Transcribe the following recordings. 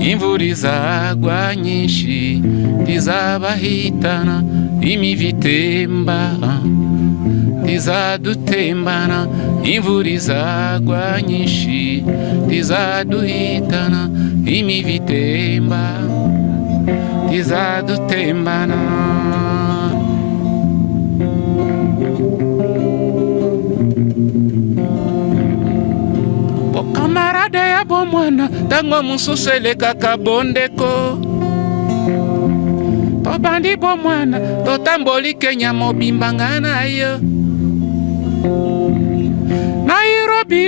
imvura izagwa nyinshi izabahitana imivu itemba izadutembana imvura izagwa nyinshi izaduhitana imivu itemba izadutembana. Kamarade ya bomwana tango mususele kaka bondeko tobandi bomwana totamboli Kenya mobimba ngana yo Nairobi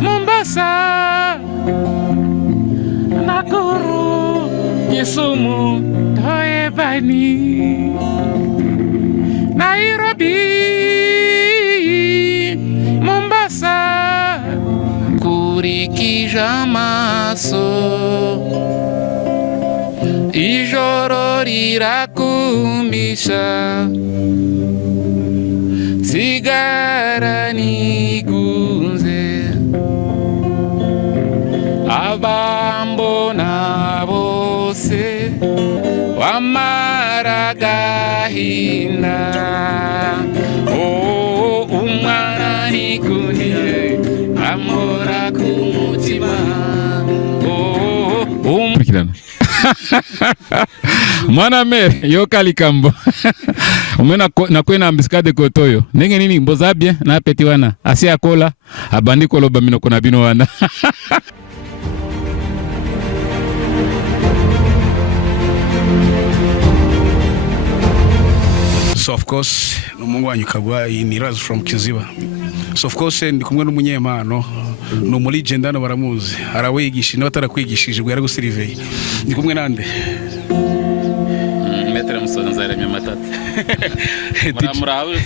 Mombasa Nakuru Kisumu Toyebani Nairobi kurikije amaso ijoro rirakumisha sigara nigunze abambona bose wamara gahinda umwana nikuniye amora kumutima Kirana mwana mere yo kalikambo umena nakwena ambiskade kotoyo nenge nini mbozabye na apeti wana asi akola abandi koloba mino kona bino wana. So of course n'umungu wanyu kagwa ni Raz from Kiziba. So of course ndi kumwe n'umunyemano no muri gendano baramuzi arawigisha n'batarakwigishije gwe yaragusiriveye ndi kumwe nande metre musoza nzaremye matatu murawe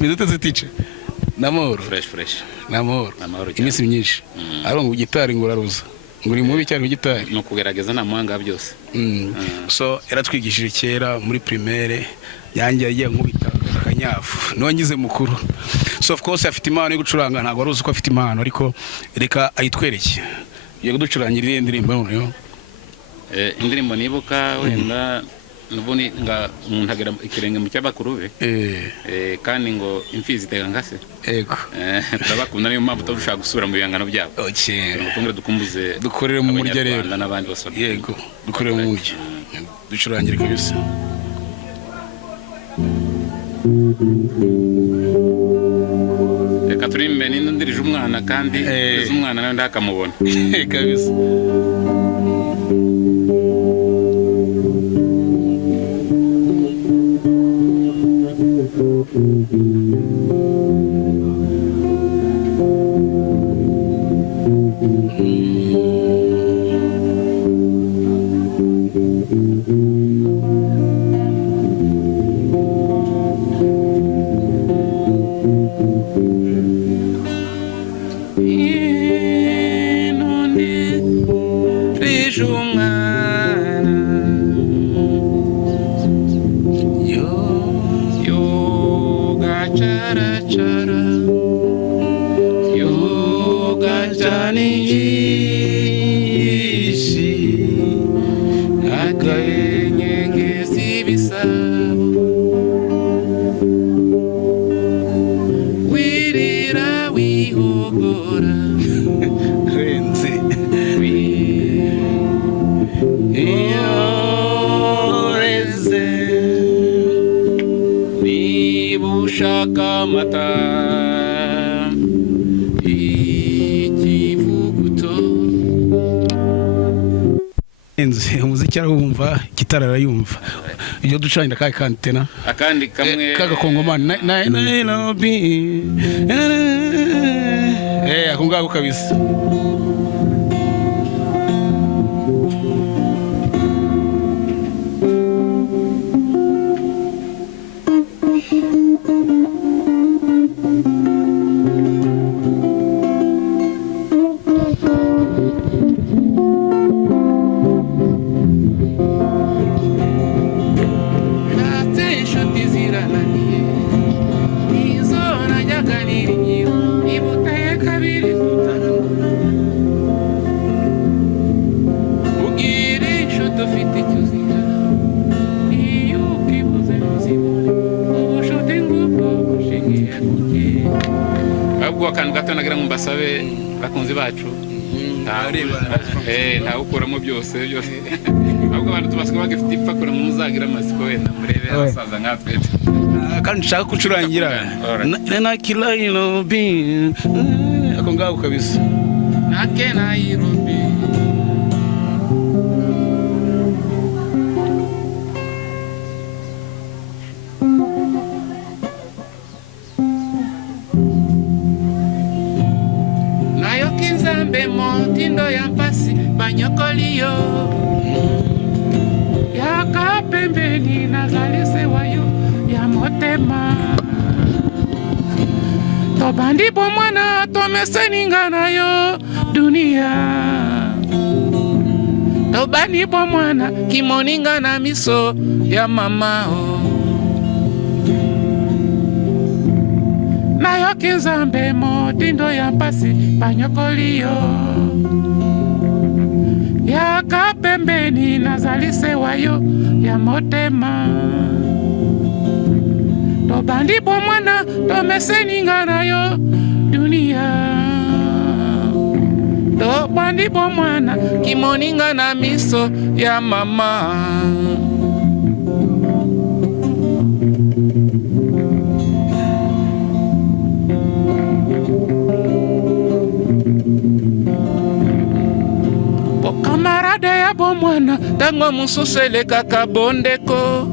mizute teacher namoro fresh namoro imisi myinshi arongo gitari nguraruza nguri mubi cyane gitari no kugerageza namwanga byose. So yaratwigishije kera muri primaire yanjye yagiye nkubita akanyafu nongize mukuru. So of course afite impano yo gucuranga ntago aruzi ko afite impano ariko reka ayitwereke yo kuducurangira indirimbo noneho indirimbo nibuka wenda nubuni nga umuntu agera ikirenge mu cyabakurube kandi ngo imfizi itega ngase yego turabakunda niyo mpamvu tushaka gusubira mu bihangano byabo. Tungere dukumbuze dukorere mu murya rero n'abandi bose yego dukorere mu murya ducurangire kabisa. Reka turimbe n'indirije umwana kandi umwana nawe ndakamubona kabisa. Umuziki arumva gitara arayumva iyo ducanye ndakaye kandi tena akandi kamwe kagakongomani Nairobi akungako kabisa. ahubwo akantu gato nagira ngo mbasabe bakunzi bacu nta ukuramo byose ahubwo abantu tubaswe bagifite ipfa kure mu muzagira amasiko wenda murebe abasaza nkatwe kandi nshaka kucurangira Nairobi ako ngako kabisa Nairobi nayo kinzambe motindo ya mpasi banyokoliyo yaka pembeni nazalise wayo ya motema tobandi bomwana tomeseninga nayo dunia tobandi bomwana kimoninga na miso ya mamao nayo kinzambe motindo ya mpasi banyokoliyo yaka pembeni nazalise wayo ya motema tobandi bomwana tomeseninga nayo dunia tobandi bomwana kimoninga na miso ya mama kamarade ya bomwana tango mususu elekaka bondeko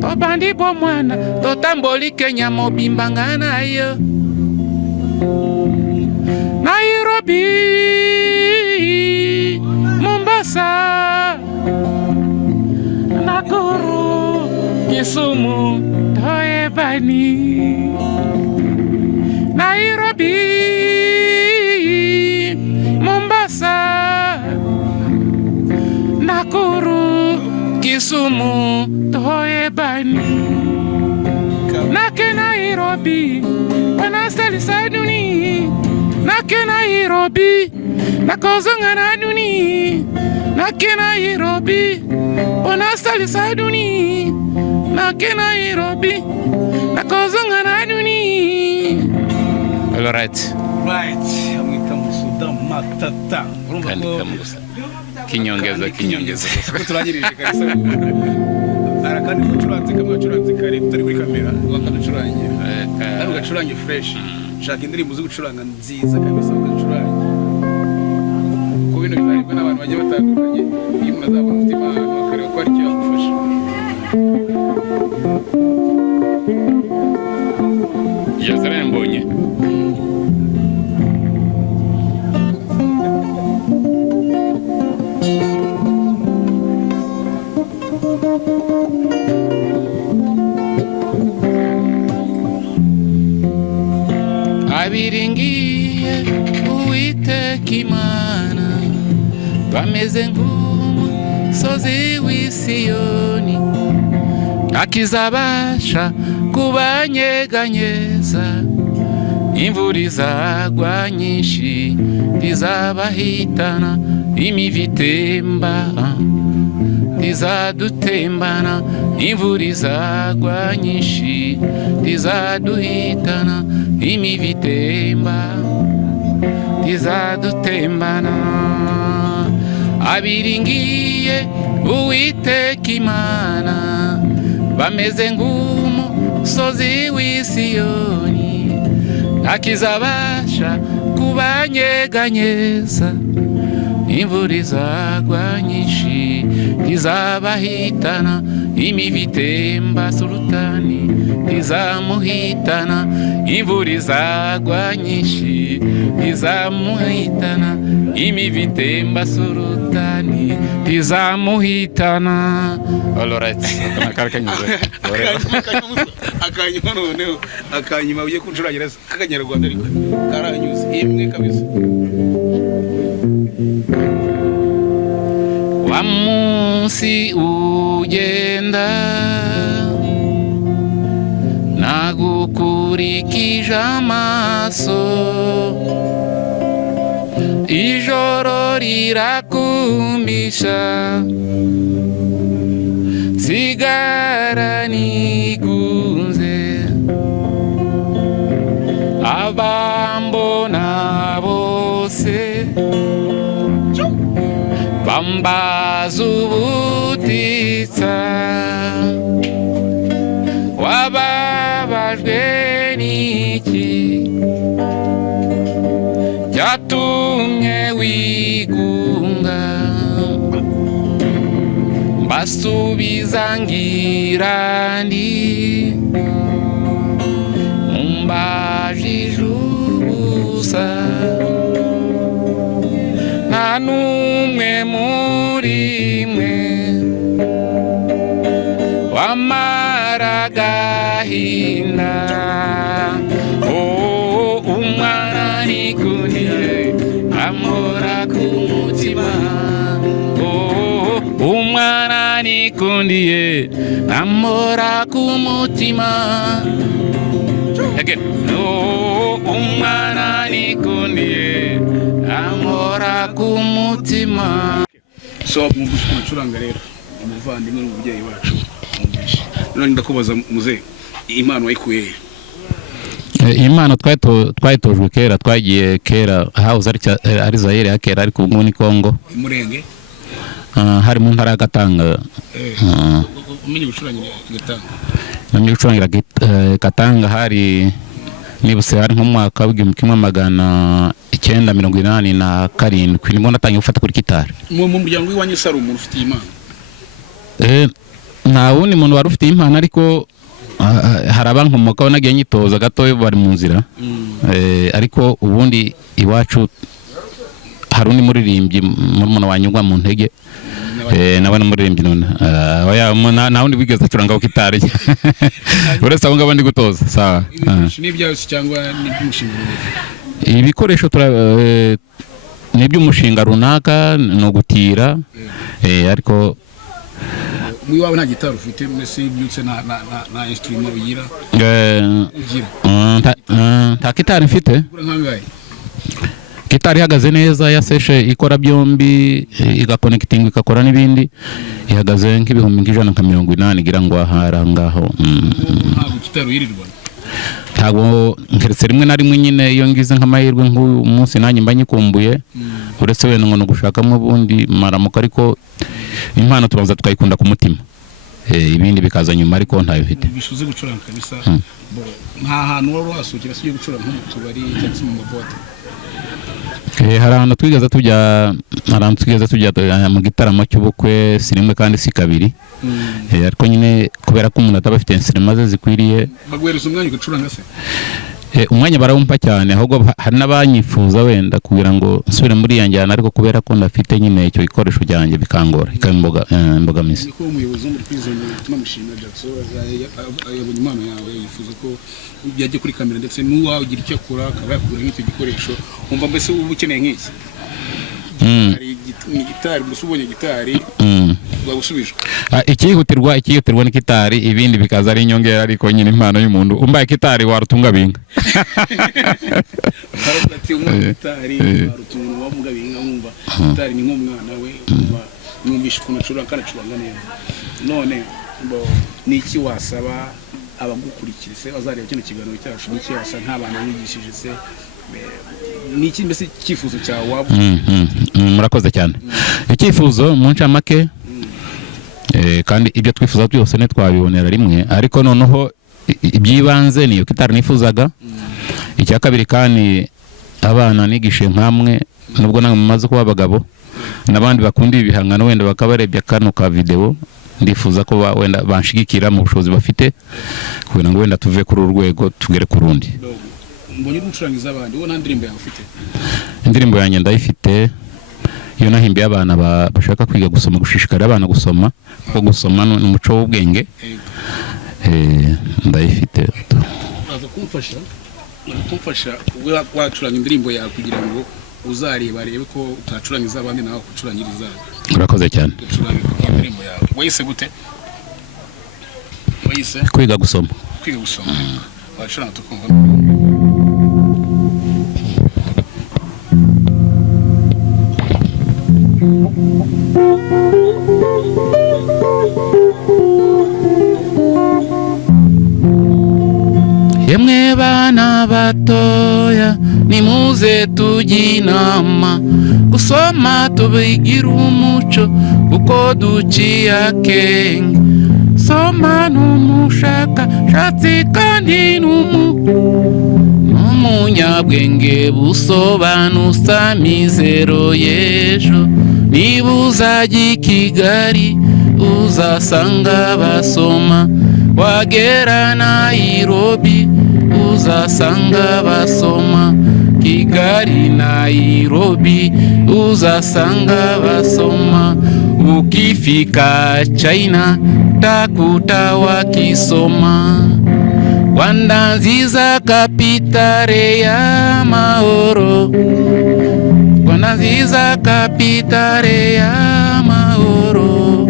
tobandi bomwana totamboli Kenya mobimba nga na yo Nairobi Mombasa Nakuru Kisumu toyebani Nairobi Nakuru Kisumu toyebani nake Nairobi wanasalisa duni nake Nairobi nakozonga na duni nake Nairobi wanasalisa duni nake Nairobi nakozonga na duni. All right amwita musuda matata kinyongeza turangirije kabisa arakandi kucuranze kamwe curanze kare turi kuri kamera wakaducurangira kandi ugacurange fresh shaka indirimbo zo gucuranga nziza kabisa ugacurange ko bino bizaribwa n'abantu bagiye batandukanye iyo umuntu azabona umutima akareba ko ari cyo yagufasha Jazere mbonye abiringiye Uwiteka Imana bameze nk'umusozi w'Isiyoni akizabasha kubanyeganyeza imvura izagwa nyinshi izabahitana imivu itemba izadutembana imvura izagwa nyinshi izaduhitana imivu itemba izadutembana abiringiye Uwiteka Imana bameze nk'umusozi w'Isiyoni akizabasha kubanyeganyeza imvura izagwa nyinshi izabahitana imivu itemba surutani izamuhitana imvura izagwa nyinshi izamuhitana imivu itemba surutani izamuhitana. All right akanyuma noneho akanyuma ugiye kucurangira k'Akanyarwanda ariko karanyuze imwe kabisa. Wa munsi ugenda nagukurikije amaso ijoro rirakumbisha sigara nigunze wambaza ubutitsa wababajwe n'iki cyatumye wigunga mbasubiza ngira ndi mumbajije ubusa nta n'umwe muri mwe wamara agahinda umwana nikundiye amora ku mutima umwana nikundiye amora ku mutima again umwana nikundiye amora ku mutima. So mucuranga rero umuvandimwe n'umubyeyi wacu none ndakubaza muze impano wayikuye impano twayitojwe kera twagiye kera house ari Zaire ya kera ariko ubu ni Kongo Murenge hari mu ntara ya Gatanga umenye gucurangira Gatanga namenye gucurangira Gatanga hari nibuse hari nk'umwaka w'1987 nibwo natangiye gufata kuri gitari mu muryango w'iwanyu sari umuntu ufite impano nta wundi muntu wari ufite impano ariko hari abankomokaho nagiye nyitoza gato bari mu nzira ariko ubundi iwacu hari undi muririmbyi murumuna wanyugwa mu ntege nawe n'umuririmbyi none nta wundi wigeze acuranga gitari uretse abo ngabo ndi gutoza sawa n'ibyose cyangwa n'iby'umushinga ibikoresho n'iby'umushinga runaka no gutira ariko mu iwawe nta gitari ufite mbese ibyutse na instrument ugira nta gitari mfite nkangaye gitari ihagaze neza ya seshe ikora byombi igakonekitinga ikakora n'ibindi ihagaze nk'ibihumbi 180 gira ngo aharangaho ntabwo gitari uyirirwa ntabwo nkeretse rimwe na rimwe nyine iyo ngize nk'amahirwe nk'uyu munsi nanjye mba nyikumbuye uretse wenda ngo gushakamo ubundi maramuka ariko impano tubanza tukayikunda ku mutima ibindi bikaza nyuma ariko ntayo bifite bishuze gucuranga kabisa nta hantu wari wasukira se gucuranga mu tubari cyangwa mu mabote hari ahantu twigeze tujya mu gitaramo cy'ubukwe si rimwe kandi si kabiri ariko nyine kubera ko umuntu ataba afite instrument ze zikwiriye bagwereza umwanya ugucuranga se umwanya barawumpa cyane ahubwo hari n'abanyifuza wenda kugira ngo nsubire muri yanjyana ariko kubera ko ndafite nyine icyo gikoresho cyanjye bikangora imbogamizi niko umuyobozi wo muri prison tunamushimira Jackson yabonye impano yawe yifuza ko yajye kuri kamera ndetse n'uwawe ugira icyo akora akaba yakugura nk'icyo gikoresho umva mbese uba ukeneye nk'iki hari gitari musubonye gitari bagusubijwe ikihutirwa ni gitari ibindi bikaza ari inyongera ariko nyine impano y'umuntu umbaye gitari warutunga binga ati gitari warutunga wamuga binga umva gitari ni nk'umwana we mwumvisha ukuntu acuranga kandi acuranga neza none niki wasaba abagukurikira se bazareba kino kiganiro cyacu niki wasa nk'abantu bigishije se niki mbese cyifuzo cyawe waba murakoze cyane icyifuzo mu ncamake kandi ibyo twifuza byose ne twabibonera rimwe ariko noneho ibyibanze niyo gitari nifuzaga icya kabiri kandi abana nigishe nkamwe nubwo namwe mumaze kuba abagabo n'abandi bakunda ibihangano wenda bakabarebya kano ka video ndifuza ko wenda banshigikira mu bushobozi bafite kugira ngo wenda tuve kuri urwego tugere ku rundi mbonye n'umucurangiza abandi wo nta ndirimbo yawe ufite indirimbo yanjye ndayifite iyo nahimbiye abana bashaka kwiga gusoma gushishikarira abana gusoma ko gusoma n'umuco w'ubwenge ndayifite aza kumfasha wacuranga indirimbo yawe kugira ngo uzareba arebe ko utacurangiza abandi nawe kucurangiriza urakoze cyane indirimbo yawe wayise gute wayise kwiga gusoma wacuranga tukumva yemwe bana batoya nimuze tujye inama gusoma tubigira umuco kuko duciye akenge soma n'umushakashatsi kandi n'umunyabwenge busobanuza mizero y'ejo niba uzajya i Kigali uzasanga basoma wagera Nairobi uzasanga basoma Kigali Nairobi uzasanga basoma ukifika China takuta wakisoma Rwanda nziza kapitale ya mahoro Rwanda nziza kapitale ya mahoro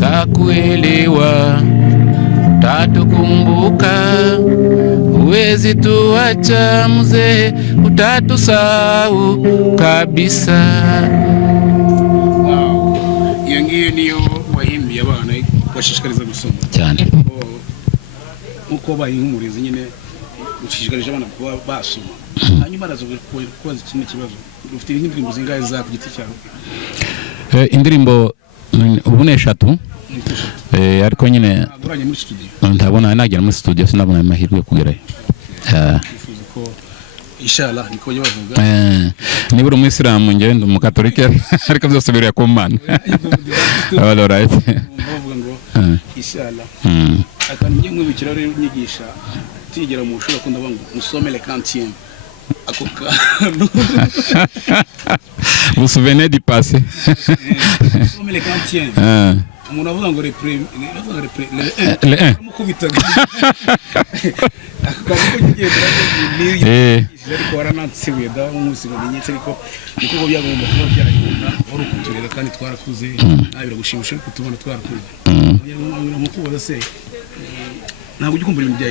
takuelewa tatukumbuka uwezi tuacha mzee utatusahau kabisa. Iyo ngiyo niyo wahimbiye abana bashishikariza gusoma cyane nkuko bayihumuriza nyine ushishikarije abana kuba basoma hanyuma arazo kubaza ikindi kibazo ufite indirimbo zingahe za ku giti cyawe indirimbo ubu ni 3 ariko nyine uranye muri studio ntabona nagera muri studio sinabona amahirwe kugerayo inshallah niko bavuga ni buri umuyisilamu ngewe ndi umukatolika ariko byose biriya ku Mana all right bavuga ngo inshallah akanjye nkubikira rero nyigisha tigera mu shuri akunda bangu musome le quantième ako kantu vous souvenez du passé musome le quantième umuntu avuga ngo le 1 mukubitaga akavuga kigenda ariko waranantsiwe da umusigo ninyetse ariko niko byagomba kuba byaragenda wari kuturera kandi twarakuze nabira gushimisha ariko tubona twarakuze mukubaza se ntabwo ugikumbura ibintu bya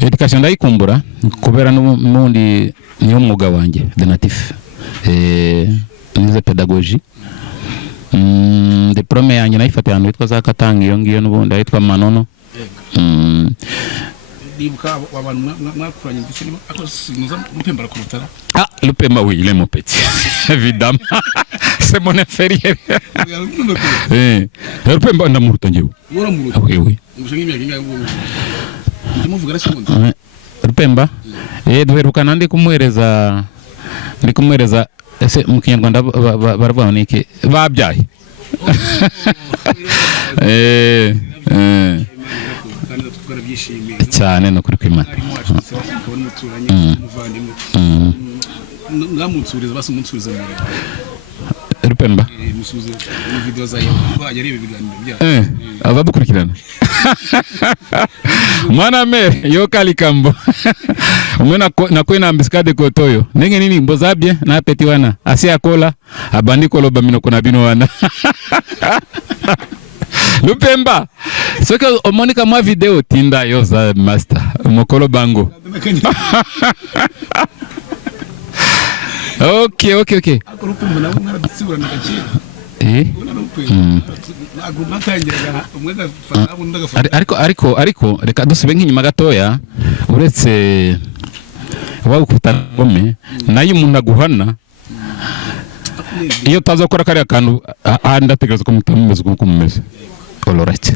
education ndayikumbura kubera n'ubundi niyo mwuga wanjye de natif nize pedagogie diplome yanjye nayifatiye ahantu hitwa za Katanga iyo ngiyo n'ubundi ahitwa Manono dibuka abantu mwakuranye ndetse akosunuza Lupemba rakurutara Lupemba oui il est mon petit évidemment c'est mon inférieur Lupemba ndamuruta ngewe waramuruta oui umushinga imyaka ingahe ndimuvuga rashimonda Lupemba duherukana ndi kumuhereza ese mu Kinyarwanda baravuga niki babyaye cyane no kuri kwimana ngamutsuriza basumuntsuriza Lupemba musuze mu video zayo yari ibiganiro bya ababukurikirana mwana me yo kalikambo umwe nakwena ambiskade kotoyo nenge nini mbozabye na peti wana asia kola abandi koloba mino kuna bino wana Lupemba soke omonika mwa video tinda yo za master mokolo bango okay Lupemba na mwana ditsibura nakakira ariko reka dusibe nk'inyuma gatoya uretse wagukubita ngome nayo umuntu aguhana iyo utazakora kariya kantu ndatekereza ko mutamumeze kuko mumeze olorake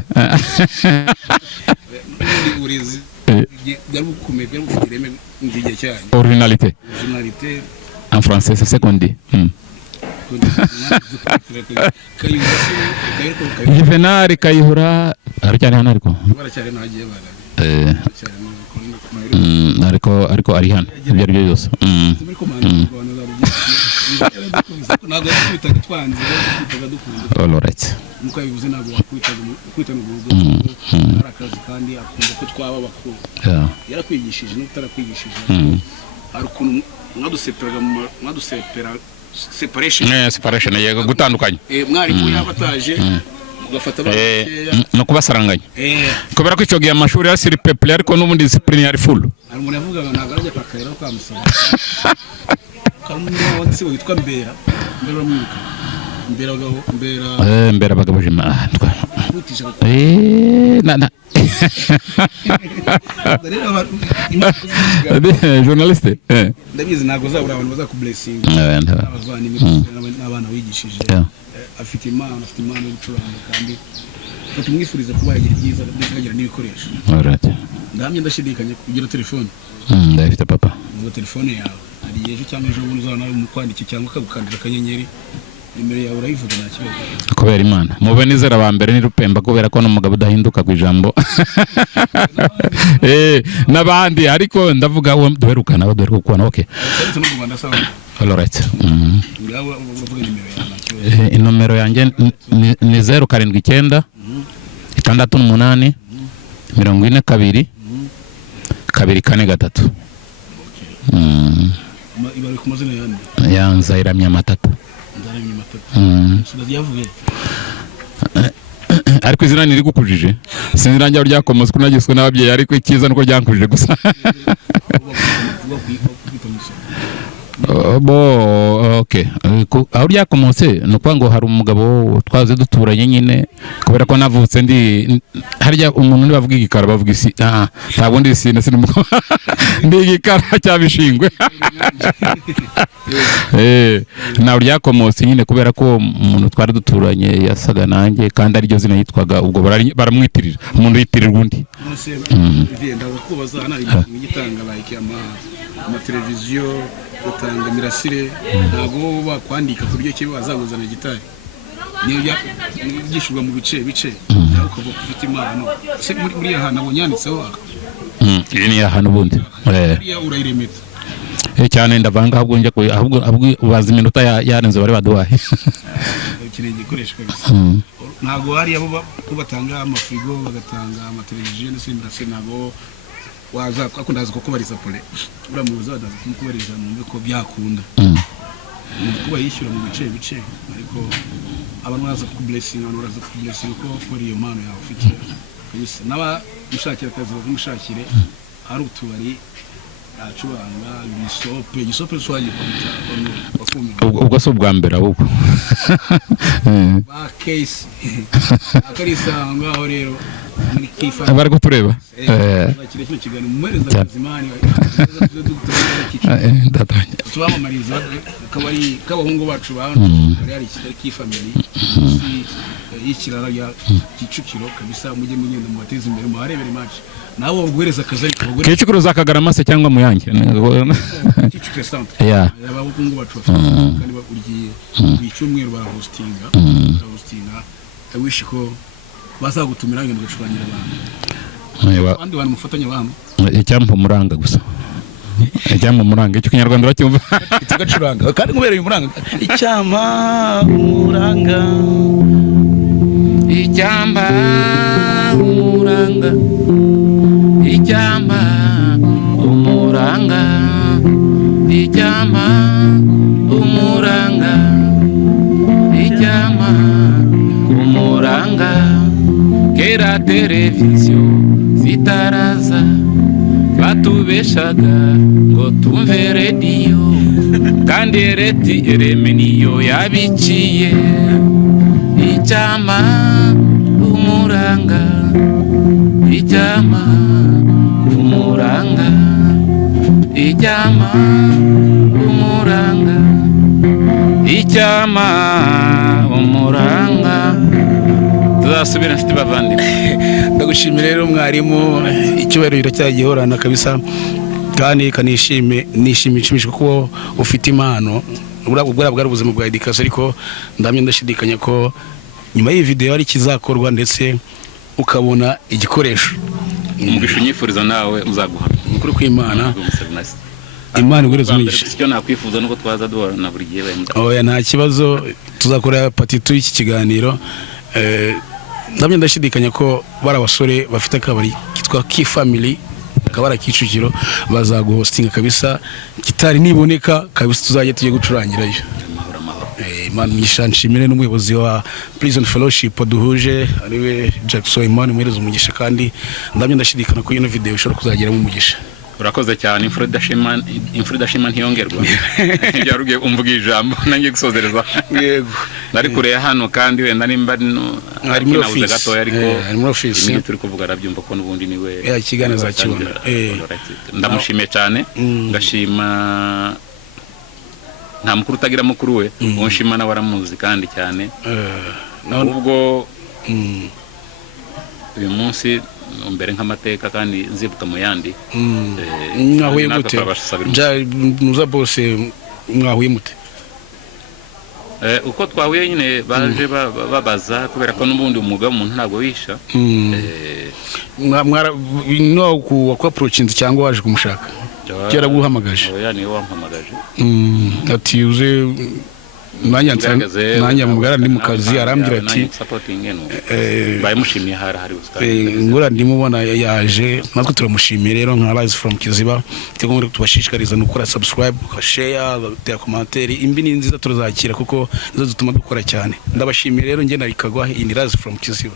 originalité en français c'est ce qu'on dit Juvenal Kayihura aracyari hano ariko ari hano ibyo ari byo byose oloretse mukabivuze ntabwo wakwita n'ubuvuzi arakazi kandi akumva ko twaba bakuru yarakwigishije n'utarakwigishije hari ukuntu mwadusepera separation yego gutandukanye mwarimu yabataje ugafata no kubasaranganya kubera ko icyo gihe amashuri ya siri peuple ariko n'ubundi discipline yari full hari umuntu yavuga ngo ntabwo arajya kwakira kwa musaba kamuntu wanditse witwa Mbera Mbera mwibuka Mbera abagabo jima journaliste ndabizi ntago zabura abantu baza ku blessing n'abana wigishije afite impano yo gucuranga kandi tumwifuriza kuba yagira ibyiza ndetse akagira n'ibikoresho ndamye ndashidikanya kugira telefone ndafite papa ngo telefone yawe ari ejo cyangwa ejo bundi uzana mu kwandiki cyangwa akagukandira akanyenyeri nimero yawe urayivuga nta kibazo kubera imana mube nizera ba mbere ni Rupemba kubera ko n'umugabo udahinduka ku ijambo n'abandi ariko ndavuga duherukana kubona okay alright inomero yanjye ni 079 68 42 243 ibari ku mazina yanza iramya matata ariko izina niri gukujije sinzirangira ryakomozwe kunagiswe n'ababyeyi ariko ikiza nuko ryankujije gusa okay aho ryakomotse nuko ngo hari umugabo twaze duturanye nyine kubera ko navutse ndi harya umuntu nibavuga igikara bavuga isi ntabwo ndi isi nese n'umugabo ndi igikara cyabishingwe naho ryakomotse nyine kubera ko umuntu twari duturanye yasaga nanjye kandi ari ryo zina yitwaga ubwo baramwitirira umuntu yitirirwa undi amateleviziyo utanga mirasire ntago bakwandika ku buryo kiba bazaguzana gitari niyo byishurwa mu bice naho ukava ufite impano se muri aha nabo nyanditseho iyi ni aha n'ubundi urayiremeta cyane ndavanga ahubwo ubaza iminota yarenze bari baduhaye ikintu gikoreshwa gusa ntago hari abo batanga amafrigo bagatanga amateleviziyo ndetse mirasire ntago waza akundaza kukubariza pole uramuza badaza kumukubariza numve ko byakunda kuba yishyura mu bice ariko abantu baza ku blessing ko kuri iyo mpano yawe ufite kabisa naba mushakira akazi bamushakire ari utubari acuranga igisope swaje ubwo so bwa mbere ahubwo ba case akarisanga aho rero bari kutureba kire kigana mumereza bizimani tubamamariza kabari kabahungu bacu bantu ari kitari kifamily y'ikirara ya Kicukiro kabisa mujye mugenda mu bateza imbere mu harebere match nabo guhereza akazi ariko bagore Kicukiro zakagarama se cyangwa muyange Kicukiro centre abahungu bacu kandi bakurikiye icyumweru barahostinga wish ko bazagutumira ngo gucurangira abantu abandi bantu mufatanya abantu icyampa umuranga gusa icyampa umuranga icyo kinyarwanda uracyumva itugacuranga kandi ngubereye umuranga icyampa umuranga icyampa umuranga icyampa umuranga icyampa umuranga icyampa umuranga kera televiziyo zitaraza batubeshaga ngo tumve rediyo kandi remeniyo yabiciye icyama umuranga icyama umuranga icyama umuranga icyama umuranga tuzasubira nshuti bavandimwe ndagushimira rero mwarimu icyubahiro cyagihorana kabisa kandi nishimishije ko ufite impano bwari ubuzima bwa education ariko ndamye ndashidikanya ko nyuma y'iyi video ari kizakorwa ndetse ukabona igikoresho umugisha unyifuriza nawe uzaguha ukuri kw'Imana Imana igureze umugisha icyo nakwifuza nuko twaza duhorana buri gihe oya nta kibazo tuzakora part 2 y'iki kiganiro ndamye ndashidikanya ko bari abasore bafite akabari kitwa Key Family kabara Kicukiro bazaguhostinga kabisa gitari niboneka kabisa tuzajye tujye gucurangirayo Imana nishimire n'umuyobozi wa Prison Fellowship duhuje ariwe Jackson Imana muhereza umugisha kandi ndamye ndashidikana ko ino video ishobora kuzagera mu mugisha urakoze cyane imfura idashima ntiyongerwa yarugiye umvuga ijambo nangiye gusozereza yego nari kure hano kandi wenda nimba ari muri office gatoya ariko ari muri office ibintu turi kuvuga arabyumva ko n'ubundi niwe ikigana za kibona ndamushimiye cyane ngashima nta mukuru utagira mukuru we unshima na waramuzi kandi cyane ubwo uyu munsi mbere nk'amateka kandi nzibuka mu yandi mwahuye mute nuza bose mwahuye mute uko twahuye nyine baje babaza kubera ko n'ubundi umwuga w'umuntu ntabwo wisha no ku approachinze cyangwa waje kumushaka cyera guhamagaje oya niwe wampamagaje ati uze nanya mubwara ndi mu kazi arambwira ati bayimushimiye hari ngura ndimubona yaje natwe turamushimiye rero nka Rise from Kiziba cyangwa tubashishikariza no gukora subscribe share batera commentaire imbi ni nziza turazakira kuko nizo zituma dukora cyane ndabashimiye rero nge narikagwa in Rise from Kiziba.